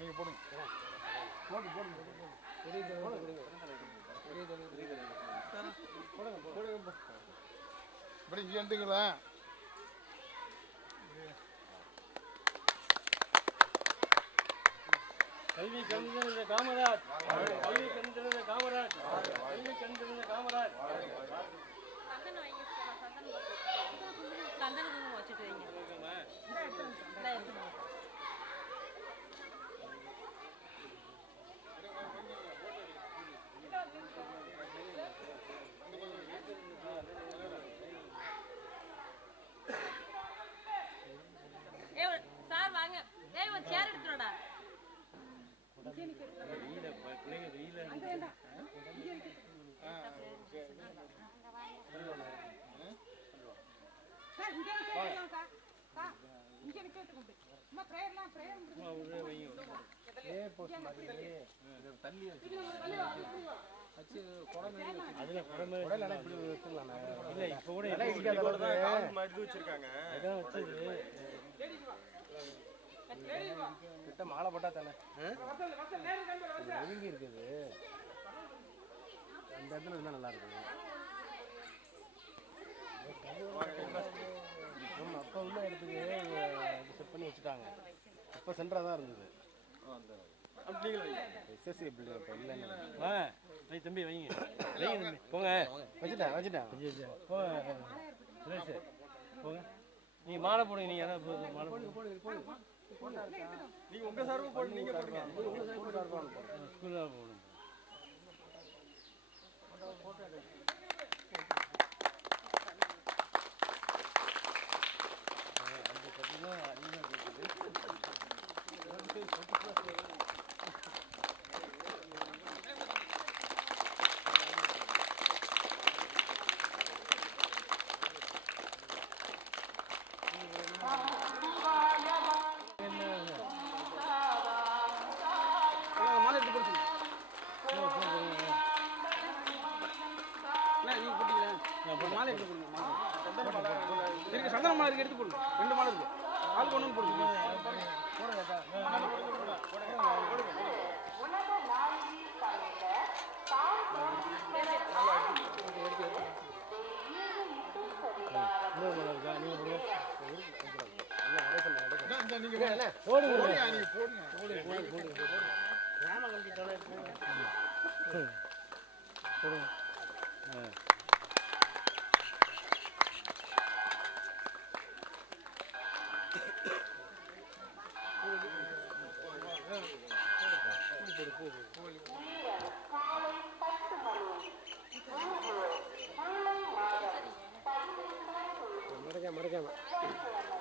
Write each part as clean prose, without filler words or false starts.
நீங்க போடுங்க போடுங்க இப்படி இங்கே இருந்துங்களா கல்வி கண்டிருந்த காமராஜ், கல்வி கண்டிருந்த காமராஜ், கல்வி கண்டிருந்த காமராஜ். சந்தனம் வச்சுட்டு வைங்க. சார் வாங்க. ஏய் ஒரு சேர் எடுத்துடா. மாலை போட்டா தானே ஒழுங்கி இருக்குது. அந்த இடத்துல இருந்தா நல்லா இருக்கும். அப்போ உள்ள இடத்துக்கு செட் பண்ணி வச்சுட்டாங்க. அப்போ சென்டராக தான் இருந்தது. எஸ்எஸ்சி பில்டிங் இப்போ இல்லை. தம்பி வைங்க வைங்க தம்பி போங்க. வச்சுட்டேன் போங்க. போங்க நீங்கள் மாலை போடுங்க. நீங்கள் யாராவது மாலை போடுங்க. நீங்கள் உங்கள் சார்பு போடுங்க. நீங்கள் போடுங்க. ஸ்கூல் தான் போடுங்க. சந்தன மாலை எடுத்து போடுங்க. 2 மாலை இருக்கு. ஆள் ஒன்று போடுங்க.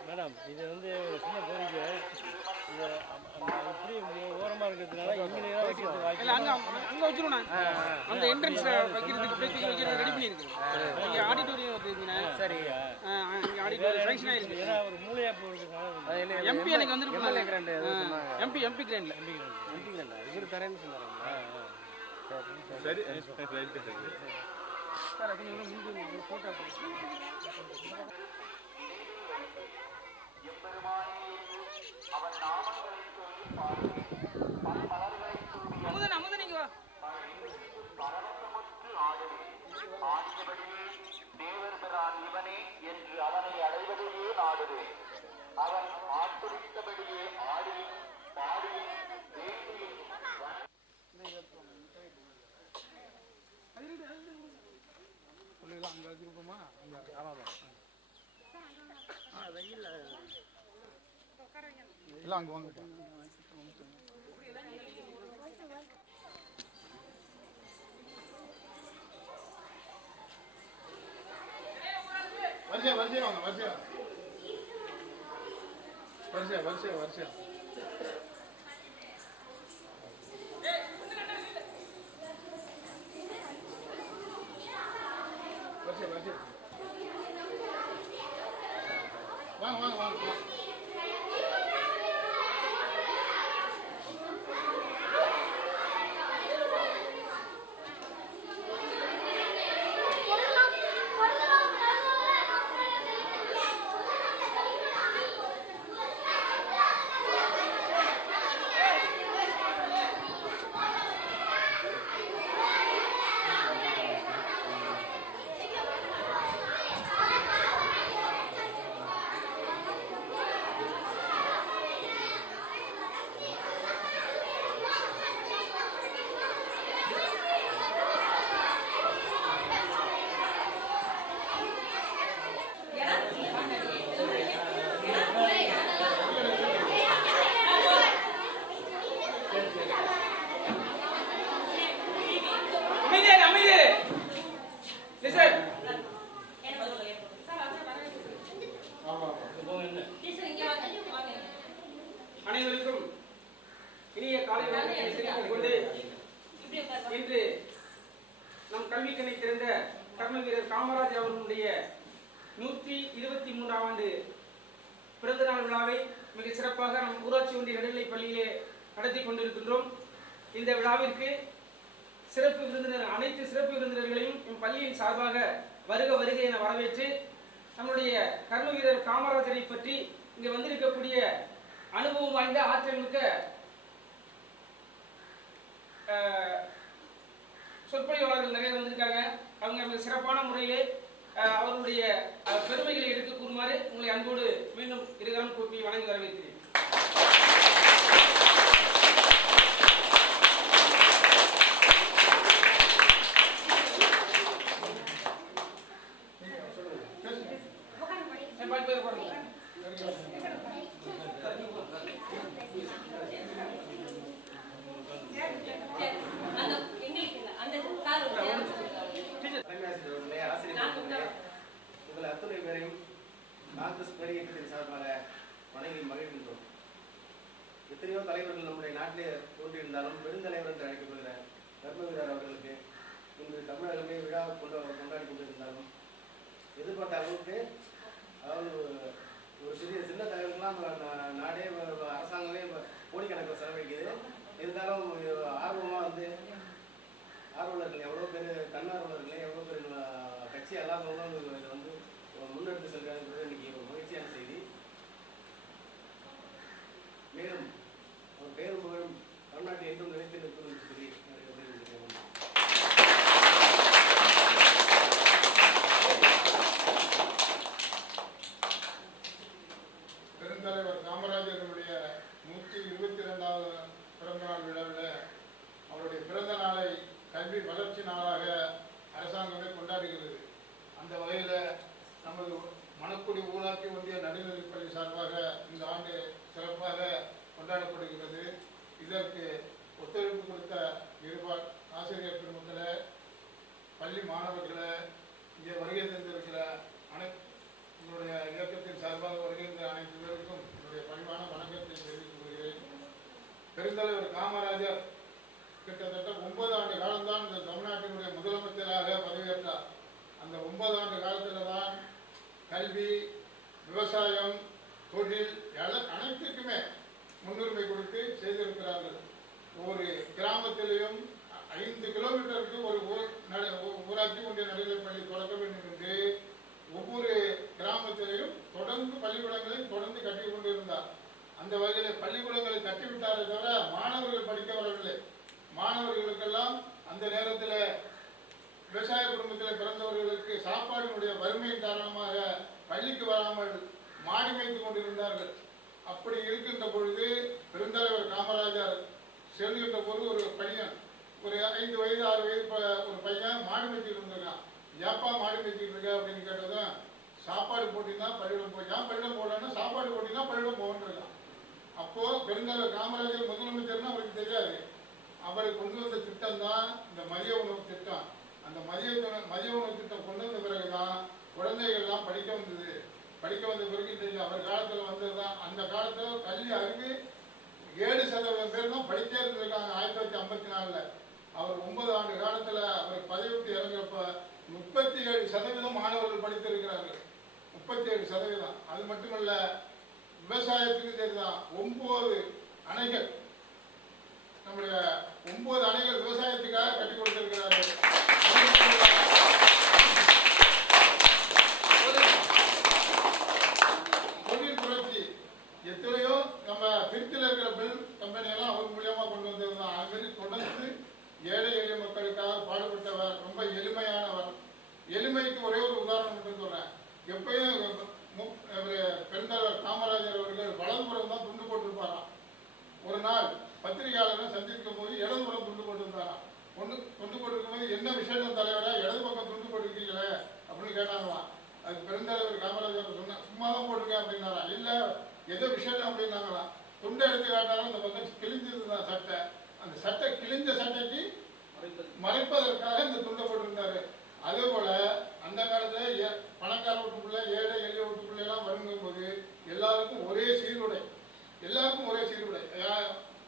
மேடம் இது வந்து ஒரு சின்ன கோரிக்கை. இது இப்படி ஓரமாக இருக்கிறதுனால இங்கே வைக்கிறது இல்ல அங்க வச்சிருவோம். அந்த என்ட்ரன்ஸ்ல வைக்கிறதுக்கு வைக்கிறது ரெடி பண்ணிருக்கு. இங்க ஆடிட்டோரியம் வச்சிருக்கீங்க. சரி. இங்க ஆடிட்டோரியம் ஃபங்க்ஷன் ஆயிருக்கு. ஏன்னா ஒரு மூளையா போறதுனால எம்பி எனக்கு வந்திருக்குல கிராண்ட் எம்பி கிராண்ட்ல இவர் தரேன்னு சொன்னாங்க. சரி ரைட்டு சரி சார் அது முன்னாடி போட்டோ அமுதன் இங்க வா. தேவர் பெறான் இவனே என்று அவனை அடைவதையே நாடுது. அவன் ஆட்டுவித்தபடியே ஆடி பாடி வேண்டியும் அங்கே வச்சிருப்போமா அங்கே இல்லை அங்கே வாங்கப்பா. வரிசையா வரிசையா வாங்க வரிசையா வரிசையா வரிசையா வரிசையா வரிசையா வரிசையா வாங்க வாங்க வாங்க அனைவருக்கும் இனிய காலை வணக்கத்தை தெரிவித்துக் கொண்டு இன்று நம் கல்விக்கணை திறந்த கர்ம வீரர் காமராஜ் அவர்களுடைய 123ஆம் ஆண்டு பிறந்தநாள் விழாவை மிக சிறப்பாக நம் ஊராட்சி ஒன்றிய நடுநிலைப் பள்ளியிலே நடத்தி கொண்டிருக்கின்றோம். இந்த விழாவிற்கு சிறப்பு விருந்தினர் அனைத்து சிறப்பு விருந்தினர்களையும் எம் பள்ளியின் சார்பாக வருக வருக என வரவேற்று நம்முடைய கர்ம வீரர் காமராஜரை பற்றி இங்கு வந்திருக்கக்கூடிய அனுபவம் வாய்ந்த ஆற்றல் மிக்க சொற்பொழிவாளர்கள் நிறைய வந்திருக்காங்க. அவங்க மிக சிறப்பான முறையிலே அவருடைய பெருமைகளை எடுத்து கூறுமாறு உங்களை அன்போடு மீண்டும் இருகரம் கூப்பி வணங்கி வரவேற்கிறேன். உங்கள் அத்துணை பேரையும் காங்கிரஸ் பேரியக்கத்தின் சார்பாக வணங்கி மகிழ்கின்றோம். எத்தனையோ தலைவர்கள் நம்முடைய நாட்டிலே தோன்றியிருந்தாலும் பெருந்தலைவர் என்று அழைக்கப்படுகிற கர்ம வீரர் அவர்களுக்கு இன்று தமிழகமே விழா கொண்டாடி கொண்டிருந்தாலும் எதிர்பார்த்த அளவுக்கு அதாவது ஒரு சின்ன தலைவர்கள்லாம் நாடே அரசாங்கமே கோடிக்கணக்கில் செலவழிக்குது. இருந்தாலும் ஆர்வமாக ஆர்வலர்கள் எவ்வளோ பேர் தன்னார்வலர்களே எவ்வளோ பேர் கட்சி அல்லாதவங்களும் இதை முன்னெடுத்து செல்கிறாங்கிறது இன்னைக்கு ஒரு மகிழ்ச்சியான செய்தி. மேலும் அவர் பேரும் புகழும் தமிழ்நாட்டில் என்றும் நிலைத்து நிற்கும் என்று சொல்லி பெருந்தலைவர் காமராஜருடைய 122வது பிறந்தநாள் விழாவில் அவருடைய பிறந்த நாளை கல்வி வளர்ச்சி நாளாக அரசாங்கமே கொண்டாடுகிறது. அந்த வகையில் நமது மணக்குடி ஊராட்சி ஒன்றிய நடுநிலைப்பள்ளி சார்பாக இந்த ஆண்டு சிறப்பாக கொண்டாடப்படுகிறது. இதற்கு ஒத்துழைப்பு கொடுத்த இருபால் ஆசிரியர் பெருமக்களே, பள்ளி மாணவர்களே, இங்கே வருகை தந்திருக்கிற உங்களுடைய இயக்கத்தின் சார்பாக வருகின்ற அனைத்து பேருக்கும் என்னுடைய பணிவான வணக்கத்தை தெரிவித்துக் கொள்கிறேன். பெருந்தலைவர் காமராஜர் கிட்டத்தட்ட 9 ஆண்டு காலம்தான் இந்த தமிழ்நாட்டினுடைய முதலமைச்சராக பதவியேற்றார். அந்த 9 ஆண்டு காலத்தில் தான் கல்வி, விவசாயம், தொழில் அனைத்துக்குமே முன்னுரிமை கொடுத்து செய்திருக்கிறார்கள். ஒவ்வொரு கிராமத்திலையும் 5 கிலோமீட்டருக்கு ஒரு ஊராட்சி ஒன்றிய நடுநிலைப்பள்ளி தொடக்க வேண்டும் என்று ஒவ்வொரு கிராமத்திலையும் தொடர்ந்து பள்ளிக்கூடங்களை தொடர்ந்து கட்டி கொண்டிருந்தார். அந்த வகையில் பள்ளிக்கூடங்களை கட்டிவிட்டாரே தவிர மாணவர்கள் படிக்க வரவில்லை. மாணவர்களுக்கெல்லாம் அந்த நேரத்தில் விவசாய குடும்பத்தில் பிறந்தவர்களுக்கு சாப்பாடுடைய வறுமையின் காரணமாக பள்ளிக்கு வராமல் மாடி மேய்த்து கொண்டிருந்தார்கள். அப்படி இருக்கின்ற பொழுது பெருந்தலைவர் காமராஜர் செல்கின்ற போது ஒரு பையன், ஒரு 5 வயது 6 வயது ஒரு பையன் மாடி மேய்ச்சிட்டு இருந்திருக்கான். ஏப்பா மாடி மேய்ச்சிட்டு இருக்க அப்படின்னு கேட்டதும், சாப்பாடு போட்டினா பள்ளியிடம் போய், ஏன் பள்ளியிடம் போடலன்னா சாப்பாடு போட்டினா பள்ளியிடம் போகன்றிருக்கான். அப்போ பெருந்தலைவர் காமராஜர் முதலமைச்சர்னு அவருக்கு தெரியாது. அவரை கொண்டு வந்த திட்டம் தான் இந்த மதிய உணவு திட்டம். அந்த மதிய உணவு திட்டம் கொண்டு வந்த பிறகுதான் குழந்தைகள்லாம் படிக்க வந்தது. படிக்க வந்த பிறகு இன்றைக்கு அவர் காலத்தில் வந்தது தான். அந்த காலத்தில் கல்வி அறிவு 7% பேர் தான் படித்தே இருந்திருக்காங்க 1954. அவர் 9 ஆண்டு காலத்தில் அவர் பதவி விட்டு இறங்குறப்ப 37% மாணவர்கள் படித்திருக்கிறார்கள். 37%. அது மட்டுமல்ல, விவசாயத்துக்கு சரிதான் 9 அணைகள், நம்முடைய 9 அணைகள் விவசாயத்துக்காக கட்டி கொடுத்திருக்கிறார்கள். தொழில் புரட்சி எத்தனையோ நம்ம திருச்சியில் இருக்கிற பெல் கம்பெனியெல்லாம் அவர் மூலியமா கொண்டு வந்தது தான். அதுமாரி தொடர்ந்து ஏழை எளிய மக்களுக்காக பாடுபட்டவர், ரொம்ப எளிமையானவர். எளிமைக்கு ஒரே ஒரு உதாரணம் மட்டும் சொல்றேன். எப்பயும் பெருந்தலைவர் காமராஜர் அவர்கள் வலதுபுறம் தான் துண்டு போட்டிருப்பாராம். ஒரு நாள் பத்திரிகையாளரை சந்திக்கும் போது இடதுபுறம் துண்டு போட்டிருந்தாராம். துண்டு போட்டிருக்கும் போது, என்ன விசேஷம் தலைவரா, இடது பக்கம் துண்டு போட்டிருக்கீங்களே அப்படின்னு கேட்டாங்களாம். அதுக்கு பெருந்தலைவர் காமராஜர் சொன்ன, சும்மா தான் போட்டிருக்கேன் அப்படின்னாரா. இல்லை, எதோ விசேஷம் அப்படின்னாங்களாம். துண்டை எடுத்து காட்டாலும் அந்த பக்கம் கிழிஞ்சது தான் சட்டை. அந்த சட்டை கிழிஞ்ச சட்டைக்கு மறைப்பதற்காக இந்த துண்டை போட்டிருந்தாரு. அதே போல அந்த காலத்துல பணக்கார வீட்டுக்குள்ள, ஏழை எளிய வீட்டுக்குள்ள எல்லாம் வருங்கும் போது எல்லாருக்கும் ஒரே சீருடை, எல்லாருக்கும் ஒரே சீருடை.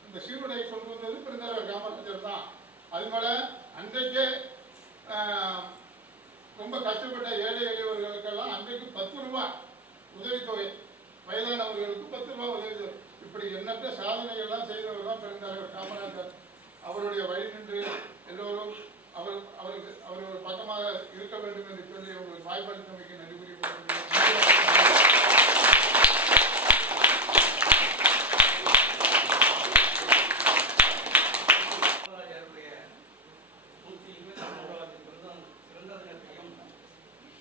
இந்த சீருடை கொண்டு வந்தது பெருந்தலைவர் காமராஜர் தான். அது போல அன்றைக்கே ரொம்ப கஷ்டப்பட்ட ஏழை எளியவர்களுக்கெல்லாம் அன்றைக்கு 10 ரூபாய் உதவித்தொகை, வயதானவர்களுக்கு 10 ரூபாய் உதவித்தொகை. இப்படி எண்ணற்ற சாதனைகள்லாம் செய்தவர் தான் பெருந்தலைவர் காமராஜர். அவருடைய வழி நின்று எல்லோரும் அவருக்கு அவர் ஒரு பக்கமாக இருக்க வேண்டும் என்று சொல்லி உங்களுக்கு வாய்ப்பளித்தமைக்கு நன்றி கூறிக்கொள்கிறேன்.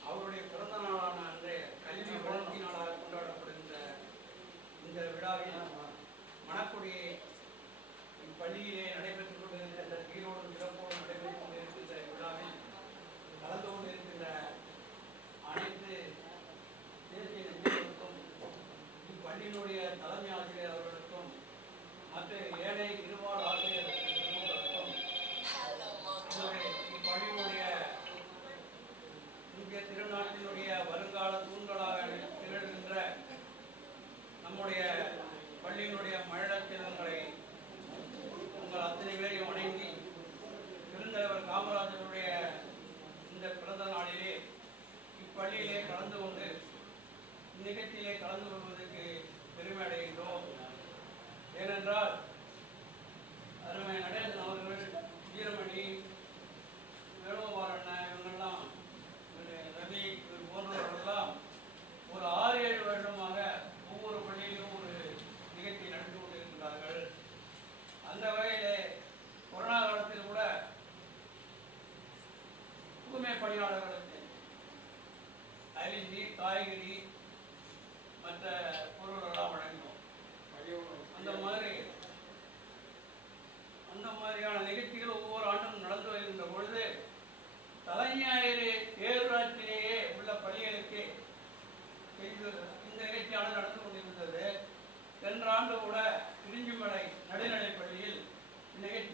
அவருடைய பிறந்த நாளான அன்றைய கல்வி வளர்ச்சி நாளாக கொண்டாடப்படுகின்ற இந்த விழாவில் மணக்குடியை இப்பள்ளியிலே நடைபெற்றுக் கொண்டிருக்கின்ற சீரோடும் சிறப்போடும் நடைபெற்றுக் கொண்டிருக்கின்ற விழாவில் கலந்து கொண்டிருக்கின்ற அனைத்து தேசிய நிபுணர்களுக்கும், இப்பள்ளியினுடைய தலைமை ஆசிரியர் அவர்களுக்கும், மற்ற ஏழை இருபால் ஆசிரியர் பெருமக்களுக்கும், இப்பள்ளியினுடைய இந்திய திருநாட்டினுடைய வருங்கால தூண்களாக திகழ்கின்ற நம்முடைய பள்ளியினுடைய மழலைச் செல்வங்களை உங்கள் அத்தனை பேரையும் வணங்கி, பெருந்தலைவர் காமராஜருடைய இந்த பிறந்த நாளிலே இப்பள்ளியிலே கலந்து கொண்டு இந்நிகழ்ச்சியிலே கலந்து கொள்வதற்கு பெருமை அடைகின்றோம். ஏனென்றால் அருமை நடேசன் அவர்கள், வீரமணி, வேணுகோபால் அண்ணன், இவங்கெல்லாம், ரவி போன்றவர்களெல்லாம் ஒரு 6-7 வருடமாக ஒவ்வொரு பள்ளியிலும் ஒரு நிகழ்ச்சி நடந்து கொண்டிருக்கிறார்கள். அந்த வகையிலே கொரோனா காலத்தில் கூட தூய்மை பணியாளர்களுக்கு அரிசி, காய்கறி, மற்ற பொருள்களெல்லாம் வழங்கினோம். அந்த மாதிரியான நிகழ்ச்சிகள் ஒவ்வொரு ஆண்டும் நடந்து வருகின்ற பொழுது, தலைஞாயிறு பேரூராட்சியிலேயே உள்ள பள்ளிகளுக்கு இந்த நிகழ்ச்சியானது நடந்து கொண்டிருந்தது. சென்ற ஆண்டு கூட குறிஞ்சிமலை நடுநிலைப் பள்ளியில் நிகழ்ச்சி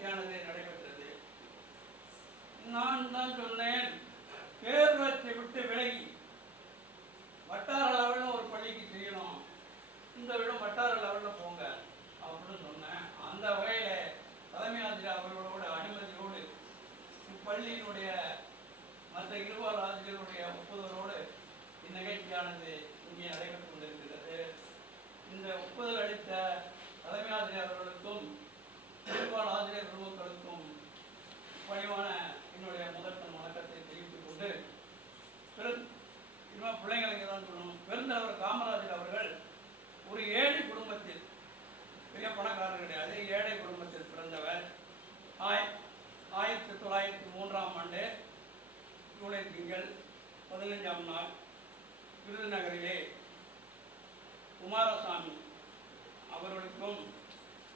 கிடையாது. ஏழை குடும்பத்தில் பிறந்தவர். 1903ஆம் ஆண்டு ஜூலை திங்கள் 15ஆம் நாள் விருதுநகரிலே குமாரசாமி அவர்களுக்கும்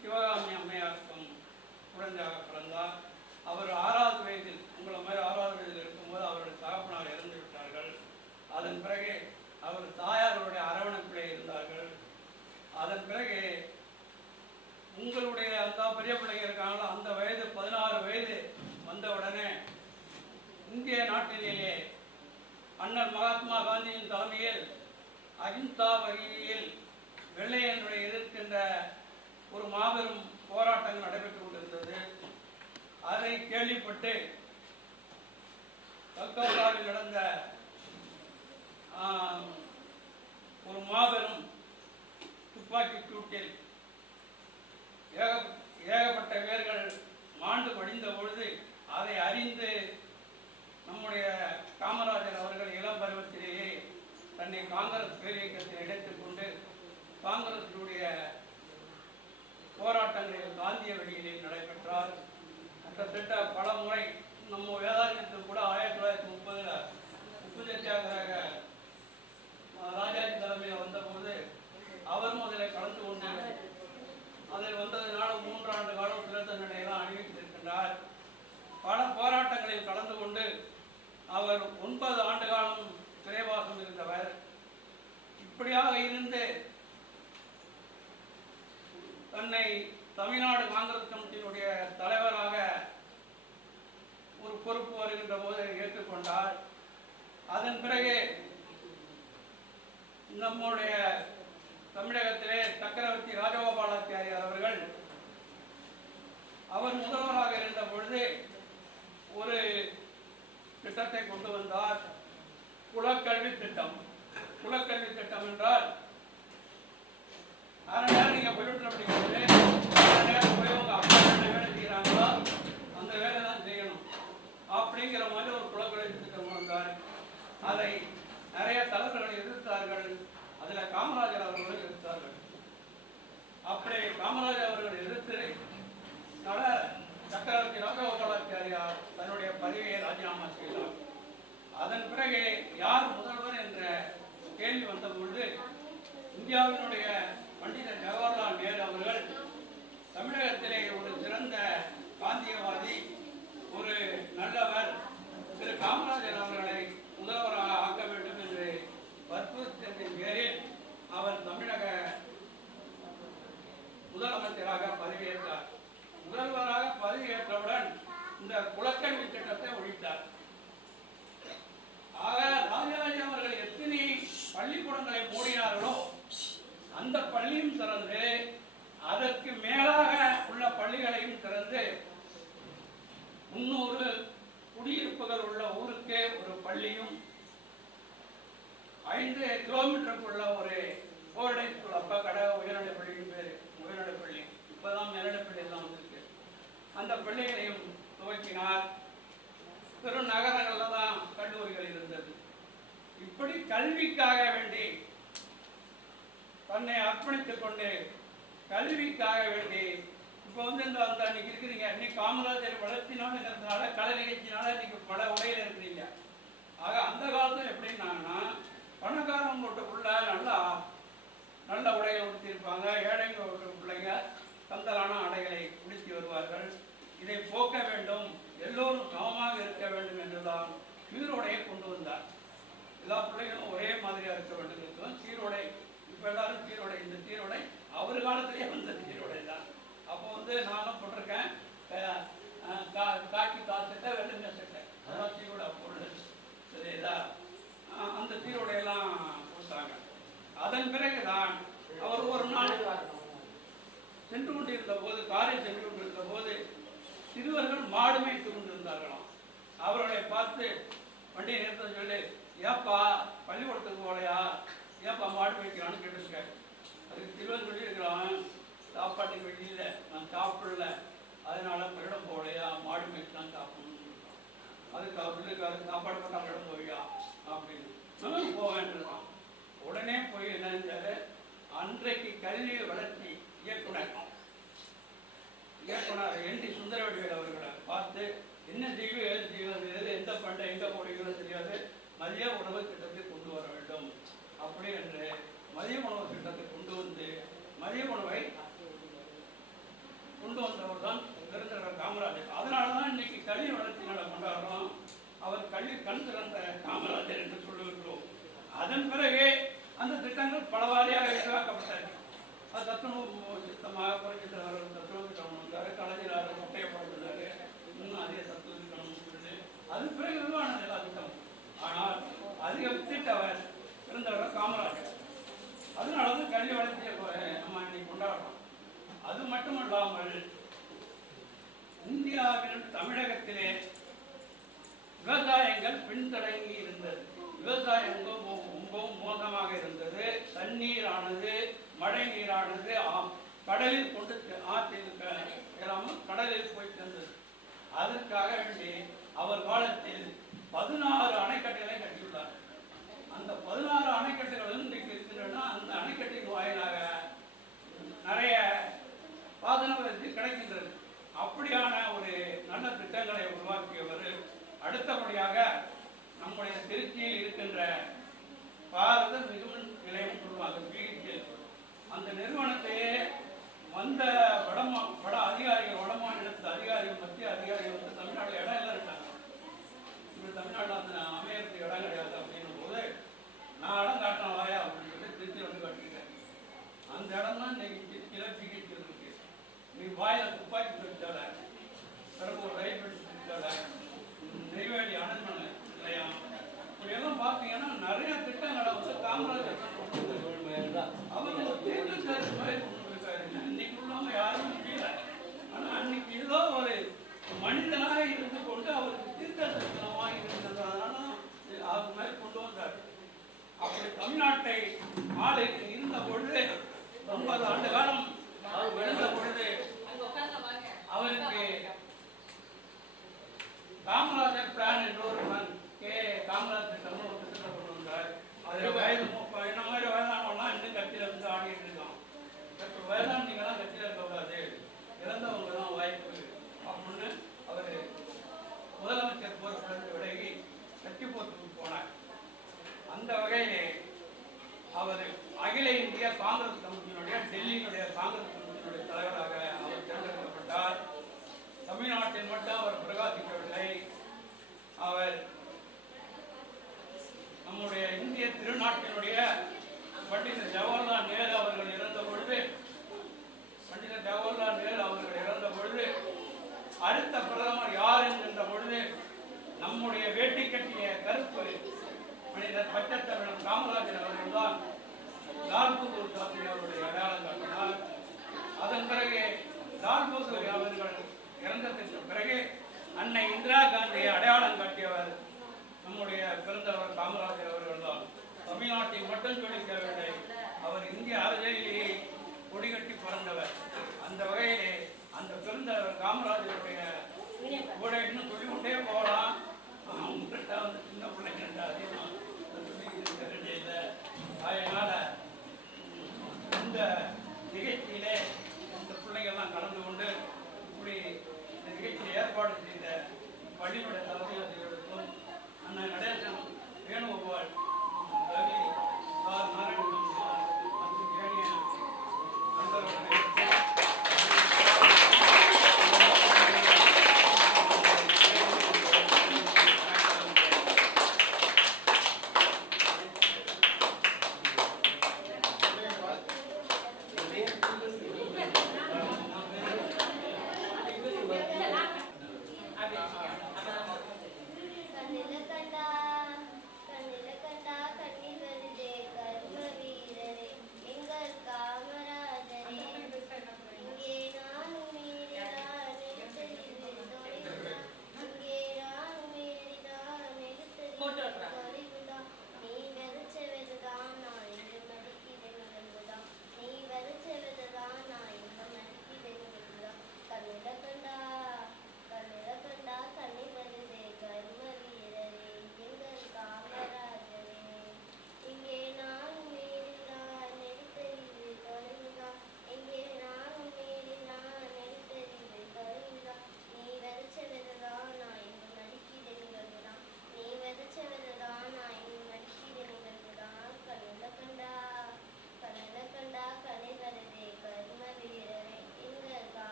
சிவகாமி அம்மையாருக்கும் குழந்தையாக பிறந்தார். அவர் 6வது வயதில், உங்களை மாதிரி 6வது வயதில் இருக்கும்போது அவருடைய தகப்பனார் இறந்து விட்டார்கள். அதன் பிறகு அவர் தாயாருடைய அரவணைப்பிலே இருந்தார்கள். அதன் பிறகு உங்களுடைய அந்த பெரிய பிள்ளைங்க இருக்காங்களோ அந்த வயது 16 வயது வந்தவுடனே இந்திய நாட்டிலேயே அண்ணல் மகாத்மா காந்தியின் தலைமையில் அகிம்சா வழியில் வெள்ளையனுடைய எதிர்க்கின்ற ஒரு மாபெரும் போராட்டங்கள் நடைபெற்றுக் கொண்டிருந்தது. அதை கேள்விப்பட்டு கல்கத்தாவில் நடந்த ஒரு மாபெரும் துப்பாக்கி சூட்டில் ஏகப்பட்ட பேர்கள் மாண்டு படிந்த பொழுது அதை அறிந்து நம்முடைய காமராஜர் அவர்கள் இளம் பருவத்திலேயே தன்னை காங்கிரஸ் பேரியக்கத்தில் இணைத்துக் கொண்டு காங்கிரசினுடைய போராட்டங்களில் காந்திய வழியிலே நடைபெற்றார். கிட்டத்தட்ட பல முறை நம்ம வேதாரண்யத்தில் கூட 1930 உப்பு சத்தியாகிரக ராஜாஜி தலைமையில் வந்தபோது அவரும் அதில் கலந்து கொண்டு அதில் வந்ததுனால 3 ஆண்டு காலம் சிறை தண்டனையெல்லாம் அணிவித்திருக்கின்றார். பல போராட்டங்களில் கலந்து கொண்டு அவர் 9 ஆண்டு காலம் சிறைவாசம் இருந்தவர். இப்படியாக இருந்து தன்னை தமிழ்நாடு காங்கிரஸ் கமிட்டியினுடைய தலைவராக ஒரு பொறுப்பு வருகின்ற போது ஏற்றுக்கொண்டார். அதன் பிறகு நம்முடைய தமிழகத்திலே சக்கரவர்த்தி ராஜகோபாலாச்சாரியார் அவர்கள் அவர் முதல்வராக இருந்த பொழுது ஒரு திட்டத்தை கொண்டு வந்தார். குலக்கல்வி திட்டம். குலக்கல்வி திட்டம் என்றால் அரை நேரம் நீங்க பள்ளிக்கூடத்தில் படிக்கும்போது அரை நேரம் போய் உங்க அப்பா என்ன வேலை செய்யறாங்களோ அந்த வேலை தான் செய்யணும் அப்படிங்கிற மாதிரி ஒரு குலக்கல்வி திட்டம் வந்தார். அதை நிறைய தலைவர்கள் எதிர்த்தார்கள். அதுல காமராஜர் அவர்களும் எதிர்த்தார்கள். அப்படி காமராஜர் அவர்கள் எதிர்த்து சக்கரவர்த்தி ராஜகோபாலாச்சாரியார் தன்னுடைய பதவியை ராஜினாமா செய்தார். அதன் பிறகு யார் முதல்வர் என்ற கேள்வி வந்த பொழுது இந்தியாவினுடைய பண்டிதர் ஜவஹர்லால் நேரு அவர்கள் தமிழகத்திலே ஒரு சிறந்த காந்தியவாதி, ஒரு நல்லவர், திரு காமராஜர் அவர்களை முதல்வராக ஆக்க வேண்டும் என்று வற்புறுத்தலின் பேரில் அவர் தமிழக முதலமைச்சராக பதவியேற்றார். முதல்வராக பதவியேற்றவுடன் இந்த குலக்கல்வி திட்டத்தை ஒழித்தார். ஆக ராஜாஜி அவர்கள் எத்தனை பள்ளிக்கூடங்களை மூடினார்களோ அந்த பள்ளியும் திறந்து அதற்கு மேலாக உள்ள பள்ளிகளையும் திறந்து 300 குடியிருப்புகள் உள்ள ஊருக்கே ஒரு பள்ளியும் 5 கிலோமீட்டருக்குள்ள ஒரு கோடை ஸ்கூல், அப்பா கடை உயர்நிலை பள்ளியும் பேரு உயர்நிலை பள்ளி, இப்பதான் மேல்நிலை பள்ளி எல்லாம் வந்திருக்கு. அந்த பள்ளிகளையும் துவக்கினார். பெருநகரங்கள்ல தான் கல்லூரிகள் இருந்தது. இப்படி கல்விக்காக வேண்டி தன்னை அர்ப்பணித்துக் கொண்டு கல்விக்காக வேண்டி இப்போ இந்த அன்னைக்கு இருக்கிறீங்க, இன்னைக்கு காமராஜர் வளர்த்தினால கலை நிகழ்ச்சினால இன்னைக்கு பல உடையில இருக்கிறீங்க. ஆக அந்த காலத்துல எப்படின்னாங்கன்னா பணக்காரவங்களுக்குள்ள நல்ல உடைகளை உடுத்திருப்பாங்க. ஏழைங்க பிள்ளைங்க கந்தலான ஆடைகளை உடுத்தி வருவார்கள். இதை போக்க வேண்டும், எல்லோரும் சமமாக இருக்க வேண்டும் என்றுதான் சீருடையை கொண்டு வந்தார். எல்லா பிள்ளைகளும் ஒரே மாதிரியா இருக்க வேண்டும் என்றும் சீருடை. இப்ப எல்லாரும் சீருடை, இந்த சீருடை அவர் காலத்திலேயே வந்த சீருடை தான். அப்போ நானும் போட்டிருக்கேன் காக்கி காசட்டை வெள்ளுங்க சட்டை, அதான் சீருடை பொருள் சரிதா. அந்த சீருடையெல்லாம் கொடுத்தாங்க. அதன் பிறகுதான் அவர் ஒரு நாள் சென்று கொண்டிருந்த போது, காரில் சென்று கொண்டிருந்த போது சிறுவர்கள் மாடு மேய்த்து கொண்டிருந்தார்களாம். அவர்களை பார்த்து வண்டியை நிறுத்த சொல்லி, ஏப்பா பள்ளிக்கூடத்துக்கு போலையா, ஏப்பா மாடு மேய்க்கிறான்னு கேட்டுருக்காரு. அதுக்கு சிறுவன் சொல்லி இருக்கிறான், சாப்பாட்டுக்கு வெளியில நான் சாப்பிடல, அதனால பள்ளிடம் போலையா, மாடு மேய்ச்சி தான் சாப்பிடணும். அதுக்கு பிள்ளைக்காரு சாப்பாடு போட்டா பள்ளிடம் போவியா அப்படின்னு போவேன்றான். உடனே போய் என்ன செஞ்சாரு, அன்றைக்கு கல்வி வளர்ச்சி இயக்குனர் இயக்குனர் என் டி சுந்தரவடிவேல் அவர்களை பார்த்து என்ன செய்வது ஏது செய்வது எது எந்த பண்டை எங்கே போடுகிறோம் தெரியாது, மதிய உணவு திட்டத்தை கொண்டு வர வேண்டும் அப்படி என்று மதிய உணவு திட்டத்தை கொண்டு வந்து மதிய உணவை கொண்டு வந்தவர் தான் பெருந்தலைவர் காமராஜர். அதனால தான் இன்னைக்கு கல்வி வளர்ச்சி நாளை கொண்டாடுறோம். அவர் கல்வி கண் திறந்த காமராஜர் என்று சொல்லுகிறோம். அதன் பிறகு அந்த திட்டங்கள் பலவாரியாக விரிவாக்கப்பட்டது. அது தத்துவ சித்தமாக புரட்சித்தலைவர் தத்துவ திட்டம் வந்தார், கலைஞர் முட்டையை படுத்தினார், இன்னும் அதிக தத்துவ திட்டம் சொல்லுது. அது பிறகு விரிவானது எல்லா திட்டம். ஆனால் அதிக வித்திட்டவர் பிறந்தவர் காமராஜர். அதனால தான் கல்வி வளர்ச்சியை நம்ம இன்னைக்கு கொண்டாடுறோம். அது மட்டுமல்லாமல் இந்தியாவில் தமிழகத்திலே விவசாயங்கள் பின்தடங்கி இருந்தது. விவசாயம் ரொம்பவும் மோசமாக இருந்தது. தண்ணீரானது மழை நீரானது கடலில் கொண்டு ஆற்றில் இல்லாமல் கடலில் போய் சேர்ந்தது. அதற்காக வேண்டி அவர் காலத்தில் 16 அணைக்கட்டுகளை கட்டியுள்ளார். அந்த 16 அணைக்கட்டுகளும் இன்றைக்கு இருக்கின்றன. அந்த அணைக்கட்டின் வாயிலாக நிறைய பாசன வசதி கிடைக்கின்றது. அப்படியான ஒரு நல்ல திட்டங்களை உருவாக்கியவர். அடுத்தபடியாக நம்முடைய திருச்சியில் இருக்கின்ற பாரத மிகுமன் நிலையம் சொல்லுவாங்க, பிஹெச்எல். அந்த நிறுவனத்தையே வந்த வட அதிகாரிகள், வட மாநிலத்து அதிகாரிகள், மத்திய அதிகாரிகள் வந்து தமிழ்நாடு இடம் எல்லாம் இருக்காங்க. இப்படி தமிழ்நாட்டில் அந்த அமையறதுக்கு இடம் கிடையாது அப்படின்னும் போது நான் இடம் காட்டின வாயா அப்படின்னு சொல்லி திருச்சி வந்து காட்டியிருக்கேன். அந்த இடம் தான் இன்னைக்கு திருச்சியில் பிஹெச்எல் இருக்கு. இன்னைக்கு வாயில துப்பாக்கி வச்சால, பிறகு ஒரு ரயில் வச்சால, நெய்வேலி அனல்மனை நிலையம், இப்படியெல்லாம் பார்த்தீங்கன்னா நிறைய திட்டங்களை வந்து காமராஜர் அவர் ஒரு தீர்க்கதரிசி மாதிரி கொண்டு இருக்காரு. இன்னைக்கு உள்ளவங்க யாரும் முடியல. ஆனால் அன்னைக்கு ஏதோ ஒரு மனிதனாக இருந்து கொண்டு அவருக்கு தீர்க்கதரிசனமாக இருந்ததுனால அவர் மாதிரி கொண்டு வந்தார். அப்படி தமிழ்நாட்டை ஆளு இருந்த பொழுது 9 ஆண்டு காலம் இருந்த பொழுது அவருக்கு காமராஜர் பிளான் என்ற ஒரு பிளான், காமராஜர் திட்டம் ஒரு திட்டத்தை கொண்டு வந்தார். அதில் வயது என்ன மாதிரி வயதானவங்களாம் இன்னும் கட்சியில் வந்து ஆடிட்டு இருக்கான். வயதானவங்களாம் கட்சியில் இருக்கக்கூடாது, இறந்தவங்க தான் வாய்ப்பு அப்படின்னு அவர் முதலமைச்சர் பொறுப்பிலிருந்து விலகி கட்சி பொறுப்புக்கு போனார். அந்த வகையிலே அவர் அகில இந்திய காங்கிரஸ் கமிட்டியினுடைய டெல்லியினுடைய காங்கிரஸ் கமிட்டியினுடைய தலைவராக அவர் தேர்ந்தெடுக்கப்பட்டார். தமிழ்நாட்டில் மட்டும் அவர் பிரகாசிக்கவில்லை. அவர் நம்முடைய இந்திய திருநாட்டினுடைய பண்டித ஜவஹர்லால் நேரு அவர்கள் இறந்த பொழுது அடுத்த பிரதமர் யார் என்கின்ற பொழுது நம்முடைய வேட்டி கட்டிய கருப்பு மனிதர் பச்சத்தமிழன் காமராஜர் அவர்கள் தான் லால் பகதூர் சாஸ்திரி அவருடைய அடையாளம் காட்டினார். அதன் பிறகு லால் பகதூர் அவர்கள் இறந்ததற்கு பிறகு அன்னை இந்திரா காந்தியை அடையாளம் காட்டியவர் நம்முடைய பிறந்தவர் காமராஜர் அவர்கள் தான். தமிழ்நாட்டை மட்டும் சொல்லிக்கவில்லை, அவர் இந்திய அரசியலிலேயே கொடிகட்டி பிறந்தவர். அந்த வகையிலே அந்த பிறந்தவர் காமராஜருடைய கூட இன்னும் சொல்லிக்கொண்டே போகலாம். அவங்ககிட்ட வந்து சின்ன பிள்ளைங்க அதிகமாக அதனால இந்த நிகழ்ச்சியிலே இந்த பிள்ளைங்கள்லாம் கலந்து கொண்டு இப்படி இந்த நிகழ்ச்சியை ஏற்பாடு செய்த பள்ளியுடைய தலைமையாசிரியர்களுக்கும் அண்ணன் நடேசன் வேணுகோபால் ரவி ஆர் நாராயணன் மற்றும் ஏனைய நண்பர்களுடைய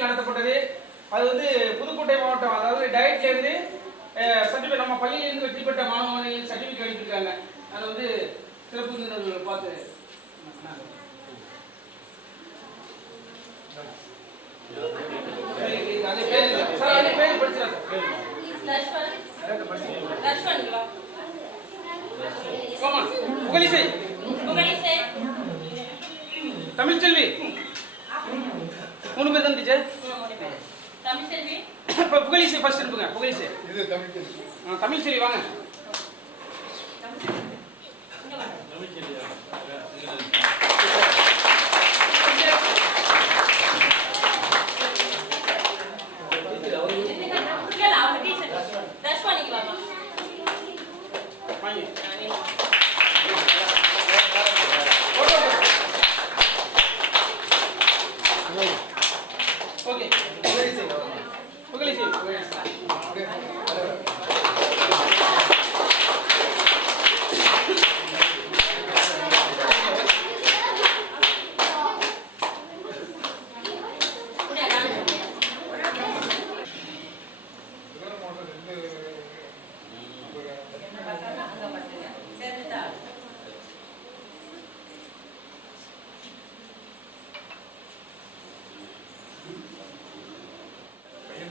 நடத்தப்பட்டது. அது வந்து புதுக்கோட்டை மாவட்டம், அதாவது டயட்ல இருந்து சர்டிஃபிகேட் நம்ம பள்ளியிலிருந்து வெற்றி பெற்ற மாணவர்கள் சர்டிஃபிகேட் அளித்திருக்காங்க. அதை வந்து சிறப்பு விருந்தினர்கள் பார்த்து அதே பேர் படிச்சிருக்காங்க. தர்ஷன் வா. கோமா புகழிசை புகழிசை. தமிழ்ச்செல்வி 3 பேர் தான் டீச்சர். தமிழ்செல்வி. இப்போ புகழிசை ஃபர்ஸ்ட் இருப்புங்க. புகழிசை இது தமிழ் தமிழ்ச்செல்வி வாங்க. இங்க வாங்க. இல்ல அவங்க டீச்சர். தர்ஷன் இங்க வாங்க. வாங்க. ஓகே புகழிசை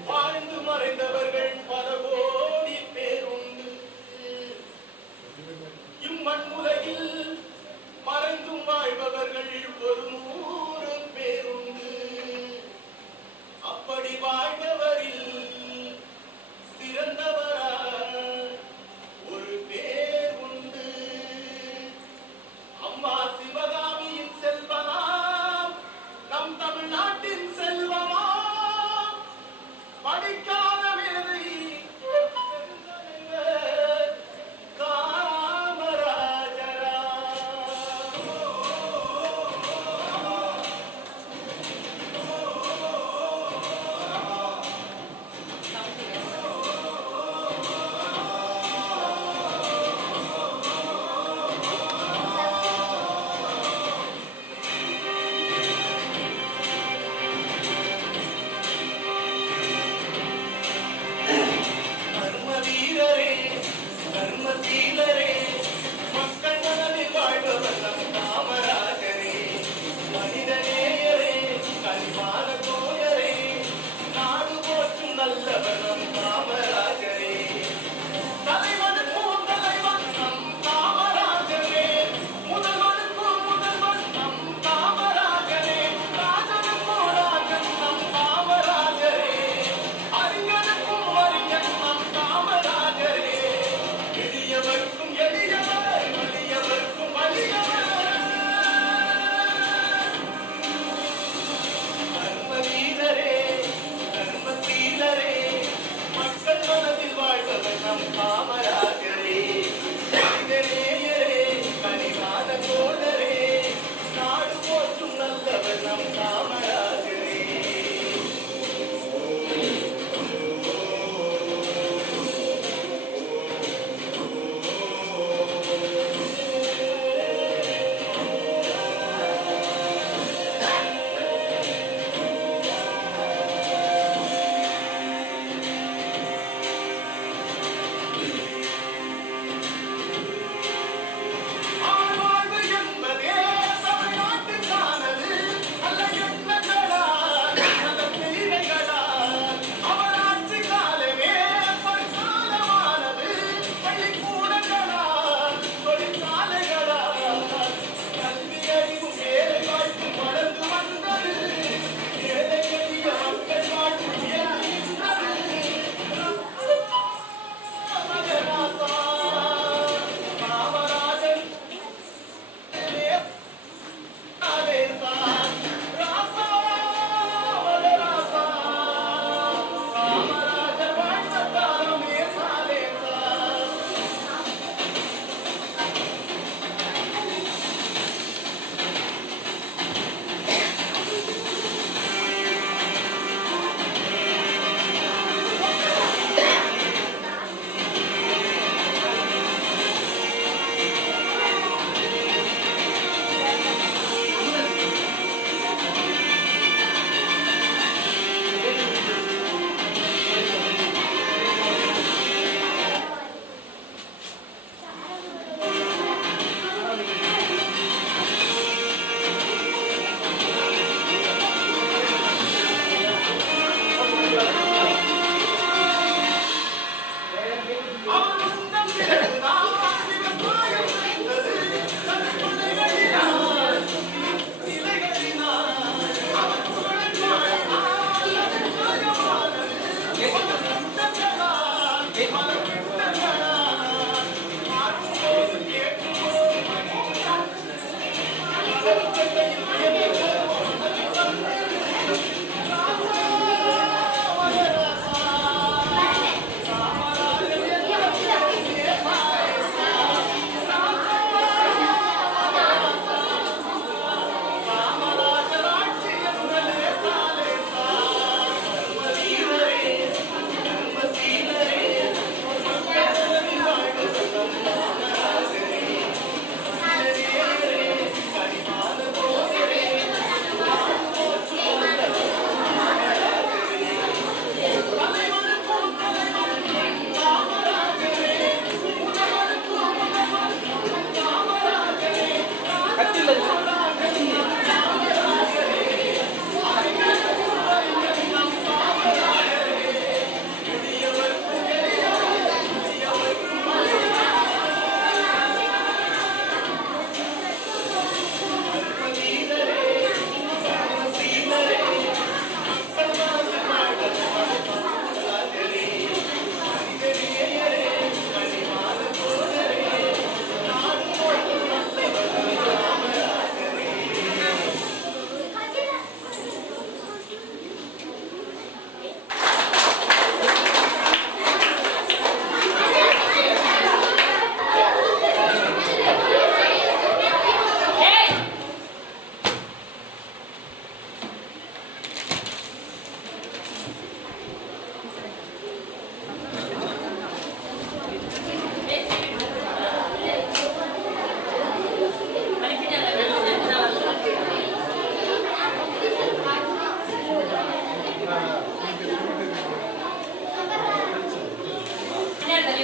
வாழ்ந்து மறைந்தவர்கள் பல கோடி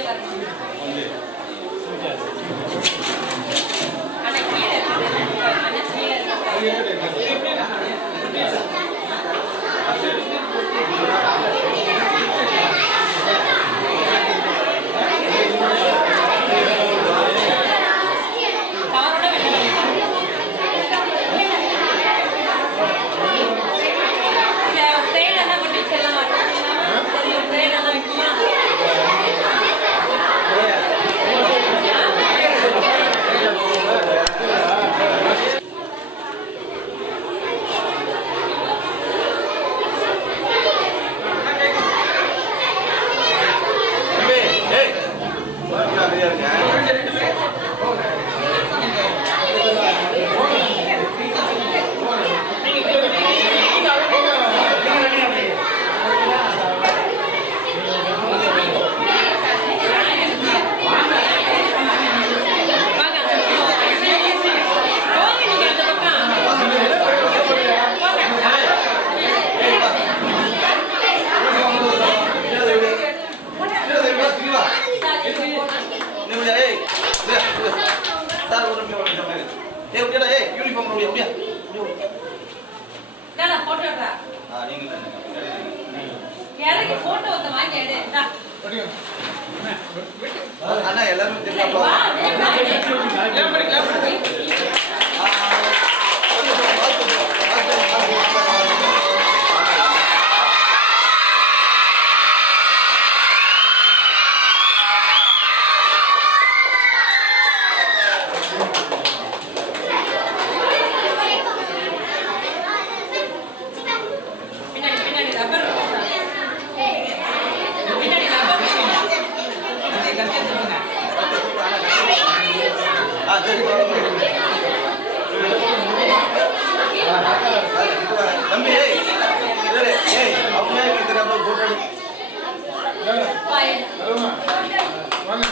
வரணும். அண்ணா கீழே இருக்கு. அண்ணா கீழே இருக்கு. கவரோட ட்ரெயின் எல்லாம் கொண்டு செல்ல மாட்டோம். தெரியும் ட்ரெயின் எல்லாம் இருக்குமா? போட்டோ எனக்கு போட்டோ வந்து வாங்கி எடு. அண்ணா எல்லாரும் வா, பின்னாடி பின்னாடி ரப்பர் பின்னாடி ரப்பர் தம்பி அவங்க போட்டோ பாய் வாங்க.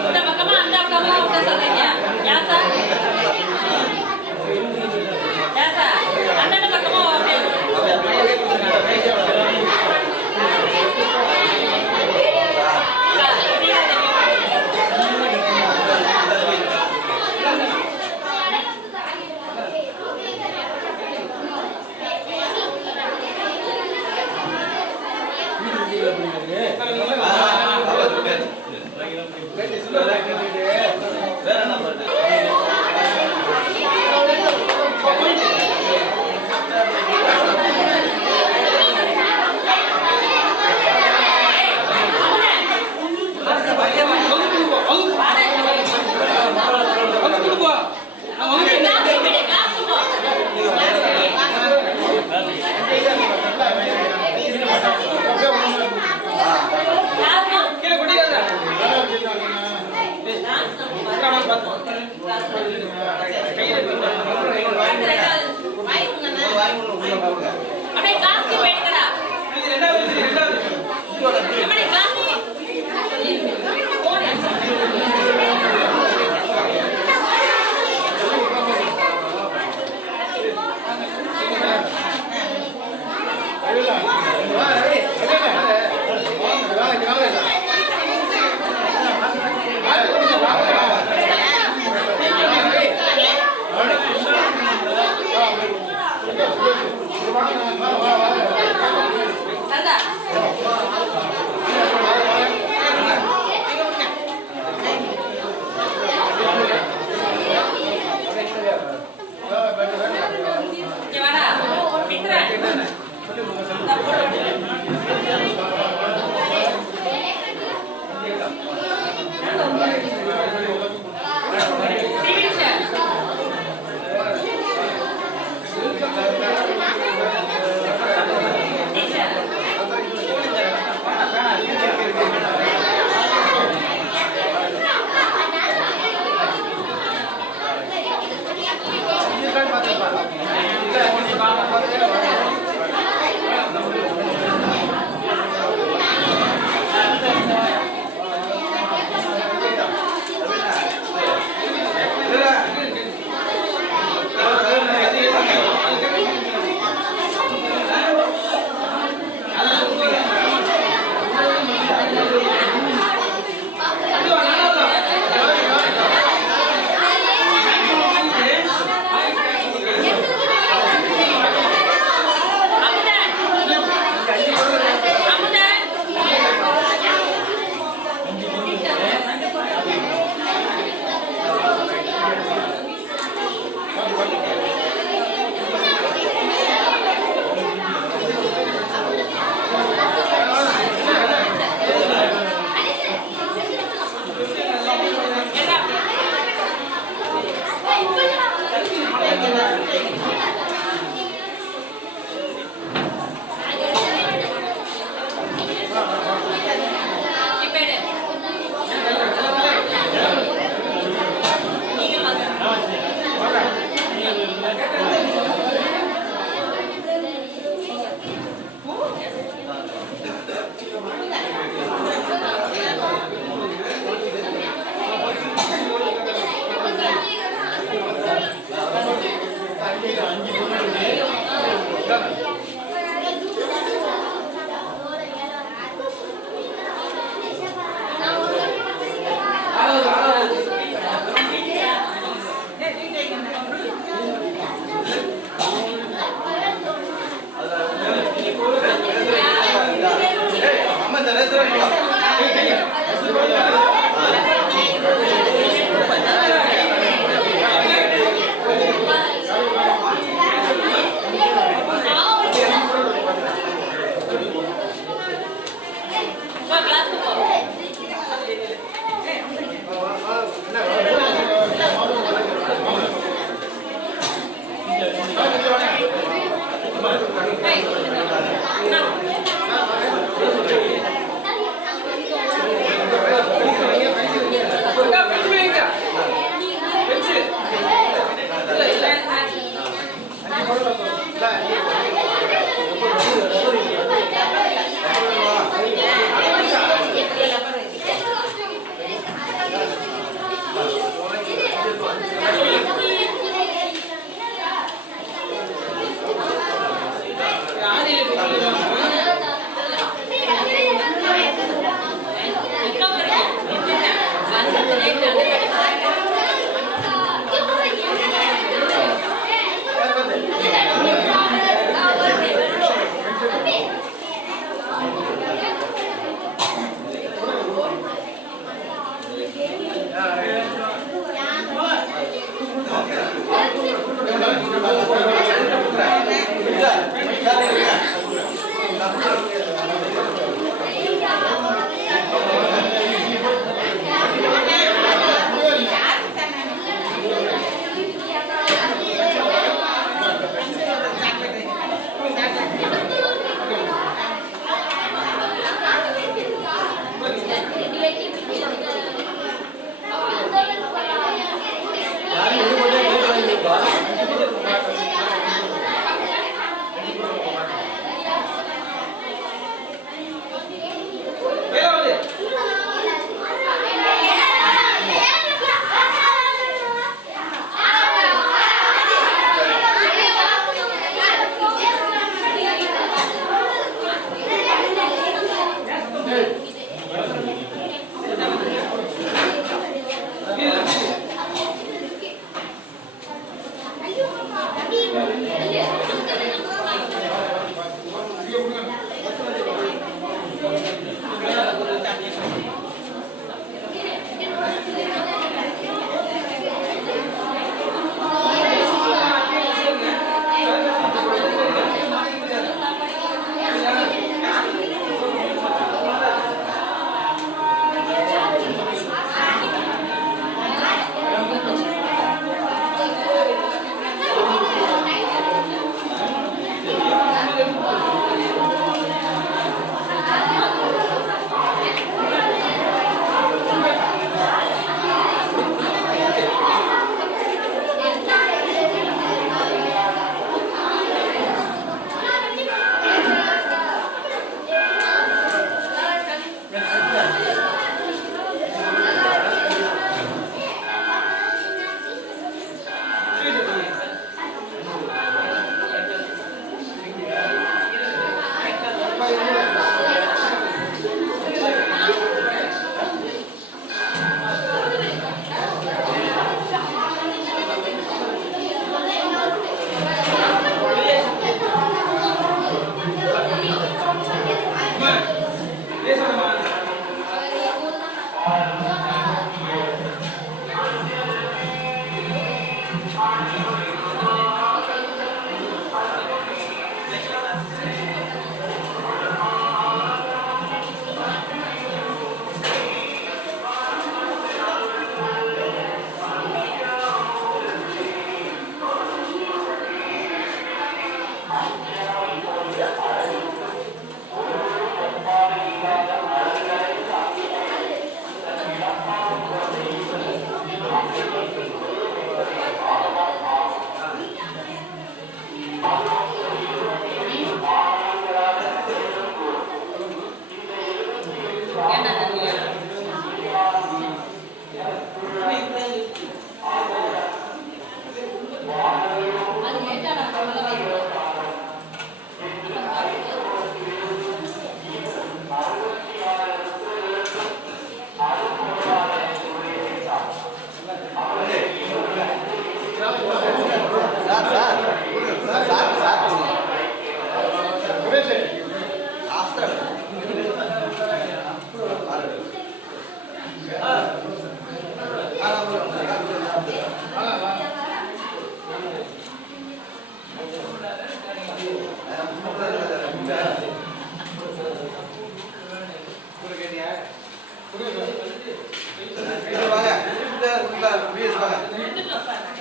இந்த பக்கமா அந்த பக்கமா உட்கார சொல்றீங்க. யா சார்? யா சார்? அந்த பக்கமா வேற என்ன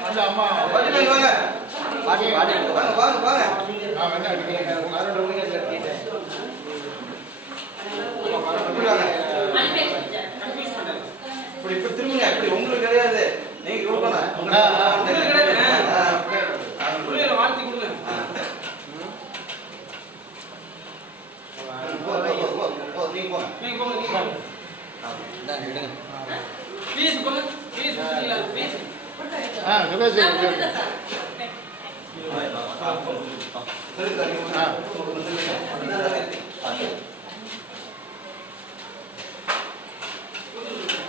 அந்த அம்மா நான் வந்து அடிக்கிறேன். இப்படி திரும்புங்க, இப்படி உங்களுக்கு கிடையாது, நீங்க வாழ்த்தி கொடுங்க. சந்திரசேகர் பேர்.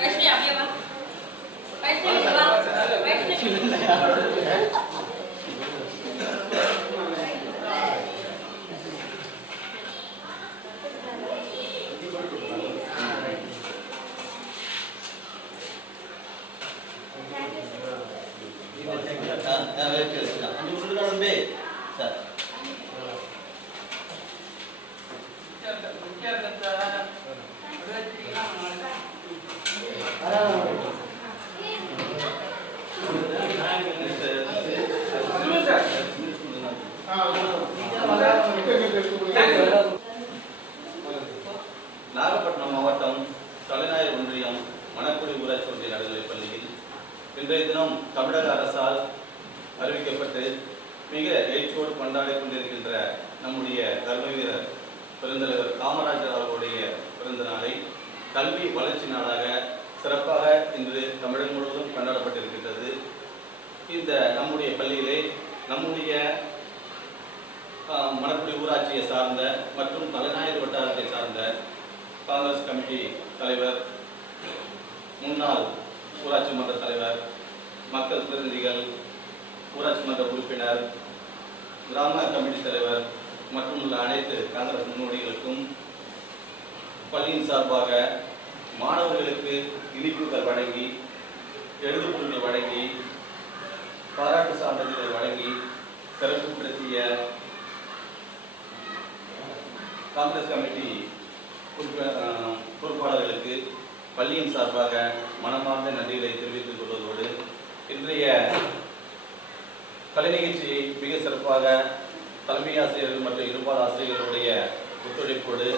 வைஷ்ணவி அப்படியே வா. வைஷ்ணவி வா. வைஷ்ணவி. சொல்லுங்க சார். நாகப்பட்டினம் மாவட்டம் தலைநாயர் ஒன்றியம் மணக்குடி ஊராட்சி ஒன்றிய நடுநிலைப் பள்ளியில் இன்றைய தினம் தமிழக அரசால் அறிவிக்கப்பட்டு மிக எழுச்சியோடு கொண்டாடி கொண்டிருக்கின்ற நம்முடைய கர்மவீரர் பெருந்தலைவர் காமராஜர் அவர்களுடைய பிறந்த நாளை கல்வி வளர்ச்சி நாளாக சிறப்பாக இன்று தமிழகம் முழுவதும் கொண்டாடப்பட்டிருக்கின்றது. இந்த நம்முடைய பள்ளியிலே நம்முடைய மணக்குடி ஊராட்சியை சார்ந்த மற்றும் தலைநாயர் வட்டாரத்தை சார்ந்த காங்கிரஸ் கமிட்டி தலைவர், முன்னாள் ஊராட்சி மன்ற தலைவர், மக்கள் பிரதிநிதிகள், ஊராட்சி மன்ற உறுப்பினர், கிராம கமிட்டி தலைவர் மற்றும் உள்ள அனைத்து காங்கிரஸ் முன்னோடிகளுக்கும் பள்ளியின் சார்பாக மாணவர்களுக்கு இனிப்புகள் வழங்கி, எழுதுபொருட்கள் வழங்கி, பாராட்டு சான்றிதழ்களை வழங்கி சிறப்புப்படுத்திய காங்கிரஸ் கமிட்டி பொறுப்பாளர்களுக்கு பள்ளியின் சார்பாக மனமார்ந்த நன்றிகளை தெரிவித்துக் கொள்வதோடு இன்றைய கலை நிகழ்ச்சியை மிக சிறப்பாக தலைமை ஆசிரியர்கள் மற்றும் இருபால் ஆசிரியர்களுடைய ஒத்துழைப்போடு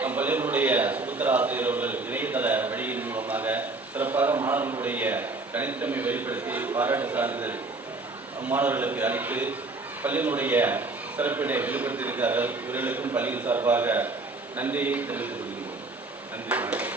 நம் பள்ளிகளுடைய சுதந்திர ஆசிரியர்கள் இணையதள வழியின் மூலமாக சிறப்பாக மாணவர்களுடைய தனித்தன்மை வெளிப்படுத்தி பாராட்டு சான்றிதழ் மாணவர்களுக்கு அளித்து பள்ளியினுடைய சிறப்பினை வெளிப்படுத்தியிருக்கிறார்கள். இவர்களுக்கும் பள்ளியின் சார்பாக நன்றியை தெரிவித்துக் கொள்கிறோம். நன்றி, வணக்கம்.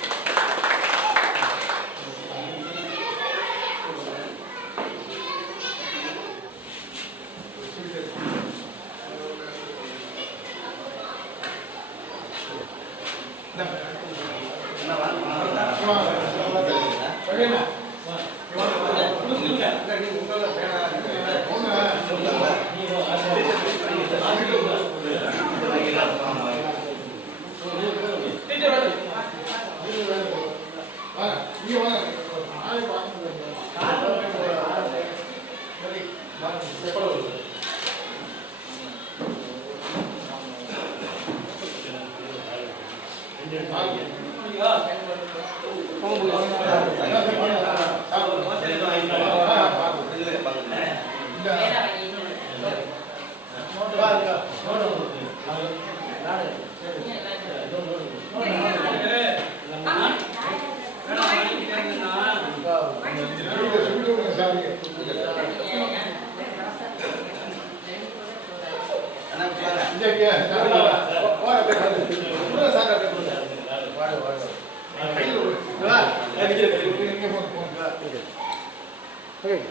Okay.